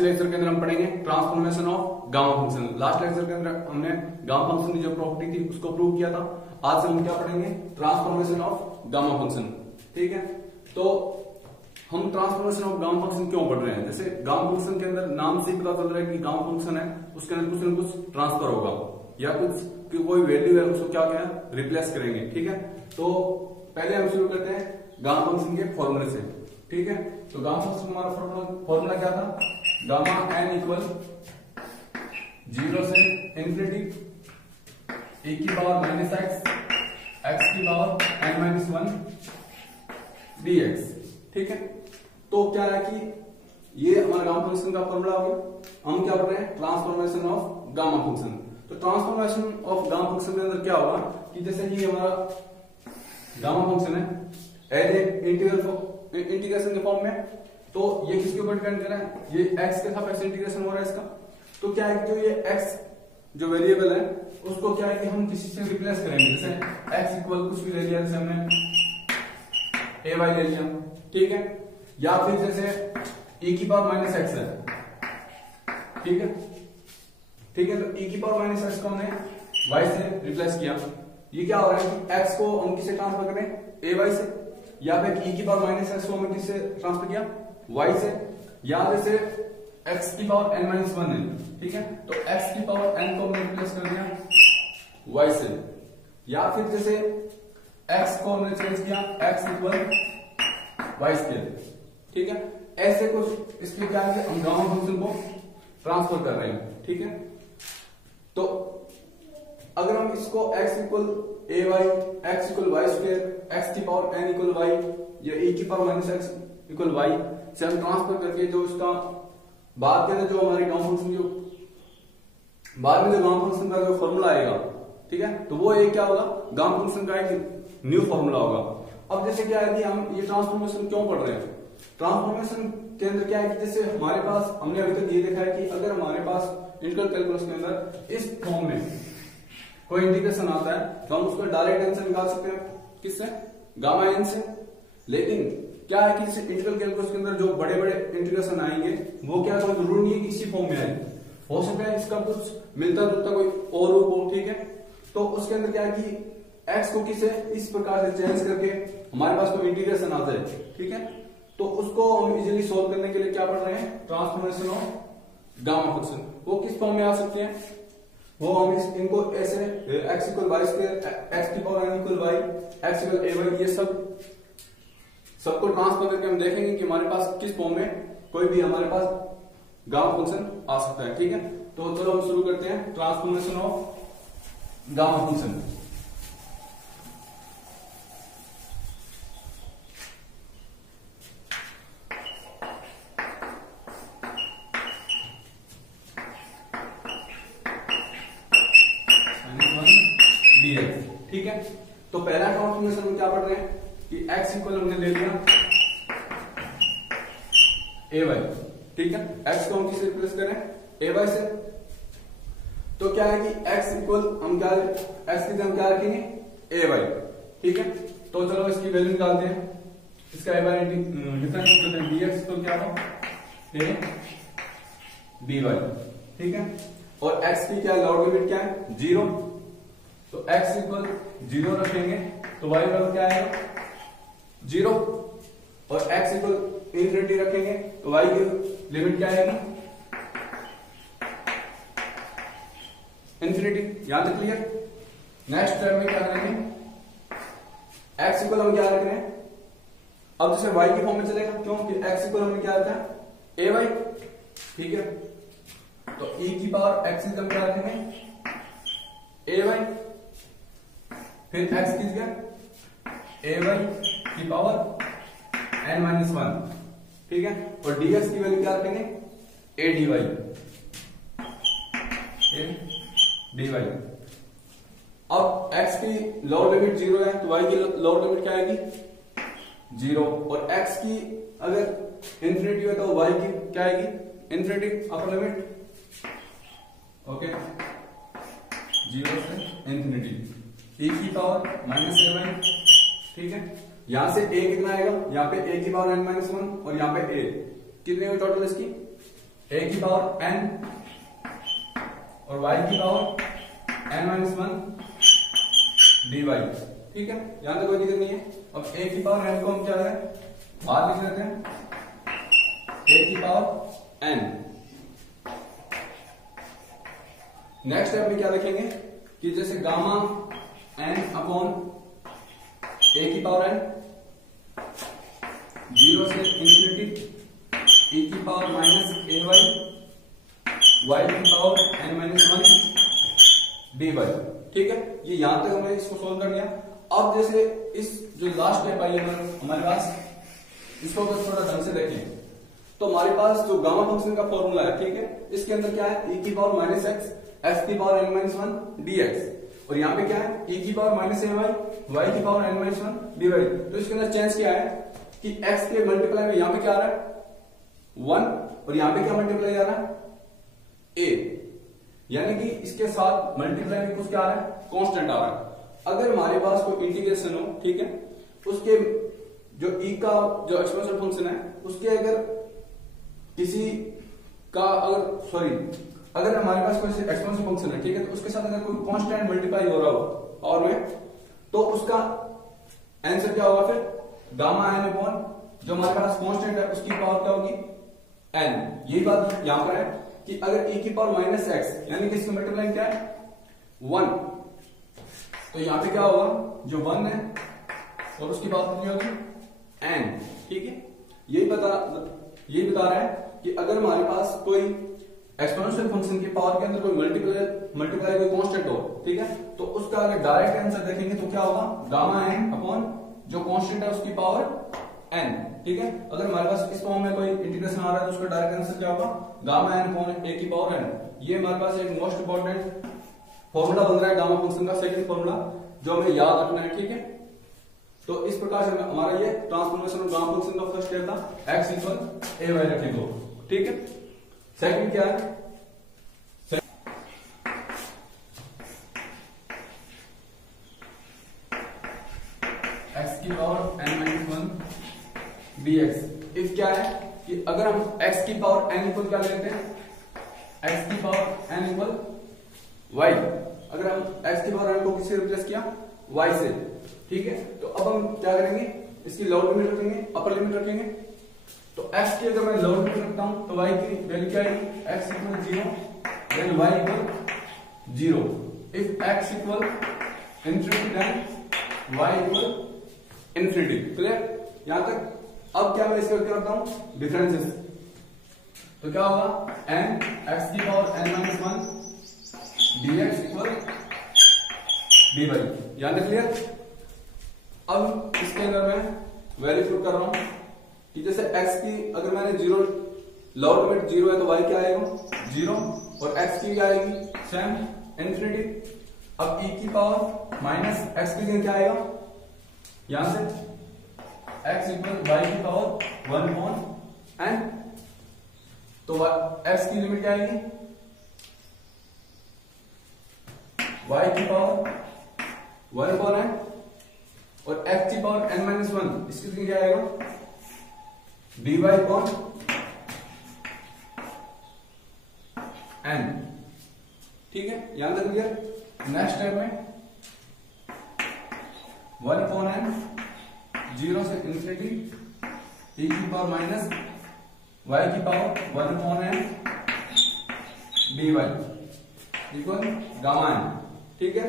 Lecture के अंदर हम पढ़ेंगे transformation of gamma function. Last lecture के अंदर हमने गामा फंक्शन की जो प्रॉपर्टी थी उसको प्रूव किया था। आज हम क्या पढ़ेंगे? Transformation of gamma function. ठीक है, तो हम ट्रांसफॉर्मेशन ऑफ गामा फंक्शन क्यों पढ़ रहे हैं? जैसे गामा फंक्शन के अंदर नाम से ही पता चल रहा है कि गामा फंक्शन है, उसके अंदर कुछ न कुछ ट्रांसफर होगा या कुछ की कोई वैल्यू है उसको क्या क्या रिप्लेस करेंगे। ठीक है, तो पहले हम शुरू करते हैं गामा फंक्शन के फॉर्मूले से। ठीक है, तो गामा फंक्शन हमारा फॉर्मूला क्या था? गामा एन इक्वल 0 से इंफिनिटी e की पावर माइनस x की पावर n माइनस 1 dx। ठीक है, तो क्या है कि ये हमारा गामा फंक्शन का फॉर्मूला हो गया। हम क्या पढ़ रहे हैं? Transformation of gamma function. तो ट्रांसफॉर्मेशन ऑफ गामा फंक्शन के अंदर क्या होगा कि जैसे ये हमारा गामा फंक्शन है एज ए इंटीग्रेशन के फॉर्म में, तो ये किसके ऊपर डिपेंड कर रहा है? ये x के सापेक्ष इंटीग्रेशन हो रहा है इसका। तो क्या है कि जो ये x जो वेरिएबल है उसको क्या है कि हम किसी से रिप्लेस करेंगे। जैसे x इक्वल कुछ भी ले लिया, जैसे हमने ay ले लिया। ठीक है, या फिर जैसे e की पावर माइनस x है। ठीक है, ठीक है, तो e की पावर माइनस x को हमने y से रिप्लेस किया। ये क्या हो रहा है कि x को हम किसे ट्रांसफर करें? ay से, या फिर e की पावर माइनस x को हमने किससे ट्रांसफर किया? y से, या जैसे x की पावर n माइनस 1 है। ठीक है, तो x की पावर n को हमने रिप्लेस कर दिया y से, या फिर जैसे x को हमने चेंज किया x इक्वल y स्क्वायर। ठीक है, ऐसे कुछ इसके क्या है हम गामा फंक्शन को ट्रांसफर कर रहे हैं। ठीक है, तो अगर हम इसको x equal a y, x equal y square, x की पावर n इक्वल वाई या e की power minus x equal y से हम ट्रांसफर करके जो इसका बाद के अंदर जो हमारी गामा फंक्शन जो बाद में जो गामा फंक्शन का जो फॉर्मूला आएगा, ठीक है, तो वो एक क्या होगा? गामा फंक्शन का एक न्यू फॉर्मूला होगा। अब जैसे क्या है कि हम ये ट्रांसफॉर्मेशन क्यों पढ़ रहे हैं? ट्रांसफॉर्मेशन के अंदर क्या है कि जैसे हमारे पास हमने अभी तक ये देखा है कि अगर हमारे पास इंटीग्रल कैलकुलस के अंदर इस फॉर्म में कोई इंटीग्रेशन आता है तो हम उसको डायरेक्ट आंसर निकाल सकते हैं। किससे? गामा एन से। लेकिन क्या है कि इस इंटीग्रल कैलकुलस के अंदर जो बड़े बड़े इंटीग्रेशन आएंगे वो क्या कोई जरूरी नहीं है कि इसी फॉर्म में आए, हो सकता है इसका कुछ मिलता जुलता कोई और रूप हो। ठीक है, तो उसके अंदर क्या है कि एक्स को किसे इस प्रकार से चेंज करके हमारे पास कोई इंटीग्रेशन आता है। ठीक है, तो उसको हम इजिली सोल्व करने के लिए क्या पढ़ रहे हैं? Transformation of gamma function. वो किस फॉर्म में आ सकते हैं? वो हम इनको ऐसे x equal y square, x की power n equal y, x equal a y, ये सबको ट्रांसफर करके हम देखेंगे कि हमारे पास किस फॉर्म में कोई भी हमारे पास गामा फंक्शन आ सकता है। ठीक है, तो चलो हम शुरू करते हैं ट्रांसफॉर्मेशन ऑफ गामा फंक्शन। ठीक है, तो पहला ट्रांसफॉर्मेशन हम क्या पढ़ रहे हैं कि x इक्वल हमने ले लिया ए वाई। ठीक है, x को हम किससे रिप्लेस करें? ए वाई से। तो क्या है कि x इक्वल हम क्या x की जगह क्या रखेंगे? ए वाई। ठीक है, तो चलो इसकी वैल्यू निकालते हैं। इसका ए वाई डिफरेंस करते हैं dx, तो क्या हो? ए dy। ठीक है, और x की क्या लॉग लिमिट क्या है? 0। तो x इक्वल 0 रखेंगे तो y बराबर क्या आएगा? 0। और x इक्वल इंफिनिटी रखेंगे तो y की लिमिट क्या आएगी? इंफिनिटी। यहां तक क्लियर? नेक्स्ट स्टेप में क्या करेंगे? x इक्वल हम क्या रख रहे हैं? अब जैसे y की फॉर्म में चलेगा, क्यों कि x इक्वल हमने क्या रखा है? ए वाई। ठीक है, तो e की पावर x हम क्या रखेंगे? ए वाई, फिर x की जगह ए वाई की पावर n माइनस 1। ठीक है, और dx की वैल्यू क्या रखेंगे? A d y, a d y. अब x की लोअर लिमिट 0 है तो y की लोअर लिमिट क्या आएगी? 0। और x की अगर इंफिनिटी है तो y की क्या आएगी? Infinity upper limit. ओके, 0 से इंफिनिटी e की पावर माइनस ए वाई। ठीक है, यहां से a कितना आएगा? यहाँ पे a की पावर n माइनस 1 और यहाँ पे a कितने हुई टोटल इसकी? ए की पावर एन और वाई की power n minus one d y. ठीक है, यहां तक कोई दिक्कत नहीं है। अब ए की पावर एन को हम क्या है बाहर लिख लेते हैं, ए की पावर एन। नेक्स्ट स्टेप में क्या लिखेंगे कि जैसे गामा एन अपॉन ए की पावर एन 0 से इंफिनिटी e की power minus a y y की power n minus one d y. ठीक है, ये यहां तक हमने इसको सोल्व कर लिया। अब जैसे इस जो लास्ट स्टेप आई है हमारे पास, इसको बस थोड़ा ढंग से देखें तो हमारे पास जो गामा फंक्शन का फॉर्मूला है, ठीक है, इसके अंदर क्या है e की पावर माइनस एक्स एफ की power n minus one d x, और यहाँ पे क्या है e की power minus a y y की power n minus one d y. तो इसके अंदर चेंज क्या है कि x के मल्टीप्लाई में यहाँ पे क्या आ रहा है 1 और यहाँ पे क्या मल्टीप्लाई आ रहा है a, यानी कि इसके साथ मल्टीप्लाई में कुछ क्या आ रहा है कांस्टेंट आ रहा है। अगर हमारे पास कोई इंटीग्रेशन हो, ठीक है, उसके जो e का जो एक्सपोनेंशियल फंक्शन है उसके अगर किसी का अगर हमारे पास कोई एक्सपोनेंशियल फंक्शन है, ठीक है, तो उसके साथ अगर कोई कांस्टेंट मल्टीप्लाई हो रहा हो और में, तो उसका आंसर क्या होगा फिर गामा एन अपॉन जो हमारे पास कांस्टेंट है उसकी पावर क्या होगी एन। यही बात यहां पर है कि अगर e की पावर माइनस एक्स यानी कि इसका मल्टीप्लाई क्या है 1, तो यहां पे क्या होगा जो 1 है और उसकी पावर कितनी होगी एन। ठीक है, यही बता रहा है कि अगर हमारे पास कोई एक्सपोनेंशियल फंक्शन की पावर के अंदर कोई मल्टीप्लाई कोई कांस्टेंट हो, ठीक है, तो उसका अगर डायरेक्ट आंसर देखेंगे तो क्या होगा गामा एन अपॉन जो कांस्टेंट है उसकी पावर एन। ठीक है, अगर हमारे पास इस फॉर्म में कोई इंटीग्रेशन आ रहा है तो उसका डायरेक्ट आंसर क्या होगा गामा एन अपॉन ए की पावर एन। ये हमारे पास एक मोस्ट इंपॉर्टेंट फॉर्मूला बन रहा है गामा फंक्शन का, सेकंड फॉर्मूला जो हमें याद रखना है। ठीक है, तो इस प्रकार से हमारा ये ट्रांसफॉर्मेशन ऑफ गामा फंक्शन का फर्स्ट स्टेप था एक्स इक्वल ए वाई रखे दो। ठीक है, सेकंड क्या है एक्स की power n minus one dx। If क्या है कि अगर हम x की पावर n इक्वल क्या लेते हैं x की पावर n इक्वल y, अगर हम x की पावर n को किससे रिप्लेस किया y से। ठीक है, तो अब हम क्या करेंगे इसकी लोअर लिमिट रखेंगे अपर लिमिट रखेंगे। तो x की अगर मैं लोअर लिमिट रखता हूं तो y की वैल्यू क्या आएगी x equal 0 then y equal 0। If x equal infinity then y equal infinity. Clear यहां तक। अब क्या मैं इसके क्या करता हूं डिफरेंसेस, तो क्या होगा n x की power n minus one dx equal dy। यहां तक क्लियर। अब इसके अंदर मैं वैल्यू पुट कर रहा हूं कि जैसे x की अगर मैंने 0 लोअर लिमिट 0 है तो y क्या आएगा 0 और x की क्या आएगी सेम इंफिनिटी। अब e की पावर माइनस x की जगह क्या आएगा यहां से x इक्वल y की पावर 1 अपॉन n। तो x की लिमिट क्या आएगी y की पावर 1 अपॉन n और x की पावर n माइनस वन इसकी जगह क्या आएगा dy अपॉन n। ठीक है, यहां तक क्लियर। नेक्स्ट स्टेप में 1 अपॉन n 0 से इंफिनिटी e की पावर माइनस y की power 1 upon n dy equal gamma n। ठीक है,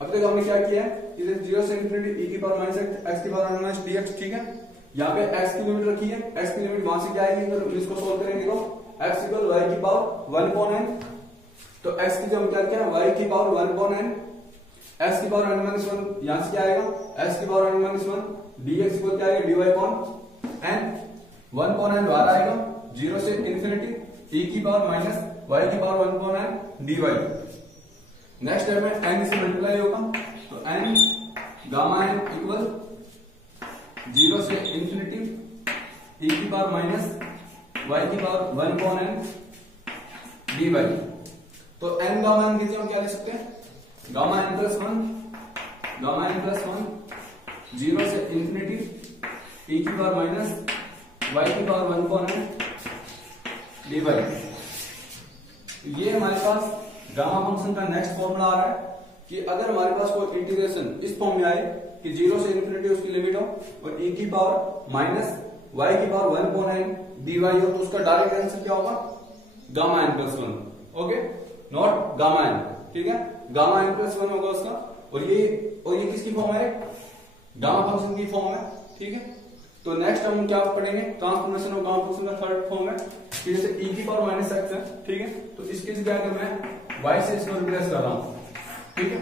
अब तक हमने क्या किया है इधर 0 से इंफिनिटी e की पावर माइनस x की पावर माइनस dx। ठीक है, यहाँ पे x की लिमिट रखी है, x की लिमिट वहां से क्या आएगी तो इसको सोल्व करेंगे तो x इक्वल y की पावर 1 अपॉन n। तो x की जब हम क्या किया y की पावर 1 अपॉन n, x की पावर n माइनस वन यहां से क्या आएगा x की power n minus one dx equal क्या आएगा dy upon n। 1 upon n बाहर आएगा 0 से इंफिनिटी e की पावर माइनस y की power 1 upon n dy। Next step में n से मल्टीप्लाई होगा तो n गामा n इक्वल 0 से इंफिनिटी e की पावर माइनस y की पावर 1 अपॉन n dy। तो n गामा n की जगह हम क्या ले सकते हैं गामा n प्लस वन 0 से इंफिनिटी e की पावर माइनस y की पावर 1 अपॉन n dy। ये हमारे पास गामा फंक्शन का नेक्स्ट फॉर्मूला आ रहा है कि अगर हमारे पास कोई इंटीग्रेशन इस फॉर्म में आए कि 0 से इन्फिनिटी उसकी लिमिट हो और e की पावर माइनस y की पावर 1/n dy हो, तो उसका डायरेक्ट आंसर क्या होगा? Gamma n plus 1। Okay, not gamma n, ठीक है, गामा n प्लस 1 होगा उसका। और ये किसकी फॉर्म है? गामा फंक्शन की फॉर्म है, ठीक है। तो नेक्स्ट हम क्या पढ़ेंगे? ट्रांसफॉर्मेशन ऑफ गामा फंक्शन का थर्ड फॉर्म है कि जैसे e की पावर माइनस x है, ठीक है, तो इसके जगह अगर मैं y से इसको रिप्लेस कर रहा हूं, ठीक है,